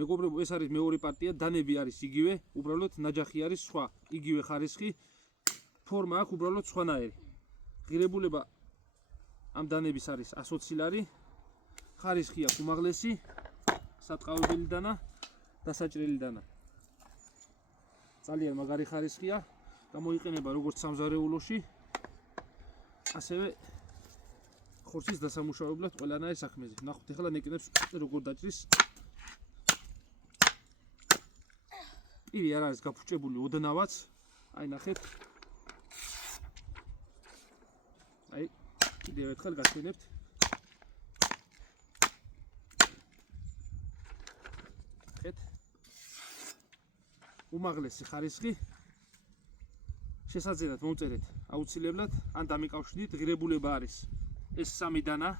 მეგობრებო, ეს არის მეორე პარტია, დანები არის იგივე, უბრალოდ ნაჯახი არის სხვა, იგივე ხარისხი, ფორმა აქვს უბრალოდ სხვანაირი. ღირებულება ამ დანების არის 120 ლარი, ხარისხი აქვს უმაღლესი, სატყავებელი დანა, დასაჭრელი დანა. ძალიან მაგარი ხარისხია, გამოიყენება როგორც სამზარეულოში, ასევე ხორცის დასამუშავებლად ყველანაირ საქმეზე. ნახოთ ახლა ნეკნებს როგორ დაჭრის. პირი არ არის გაფუჭებული ოდნავაც, აი ნახეთ. აი კიდევ ერთხელ გაჩვენებთ. ნახეთ. უმაღლესი ხარისხი. შესაძლებელად მომწერეთ აუცილებლად, ან დამიკავშირდით, ღირებულება არის ეს 3 დანა,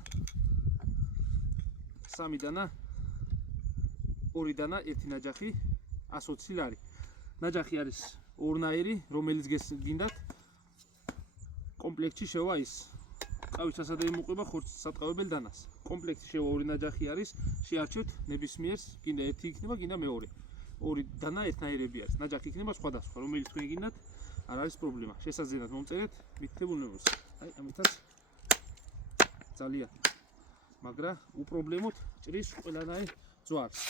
2 დანა, 1 ნაჯახი, 120 ლარი. ნაჯახი არის ორნაირი, რომელიც გინდათ კომპლექტში შევა ის. ყავის სასადენი მოყვება ხორცის სატყავებელ დანას. კომპლექტში შევა 2 ნაჯახი არის, შეარჩევთ ნებისმიერს, გინდა 1 იქნება, გინდა მეორე. 2 დანა ერთნაირები არის. ნაჯახი იქნება სხვადასხვა, რომელიც თქვენ გინდათ, არ არის პრობლემა. შესაძლებელად მომწერეთ მითითებულ ნომერს. აი ამითაც ძალიან მაგრა უპრობლემოდ ჭრის ყველანაირ ძვარს.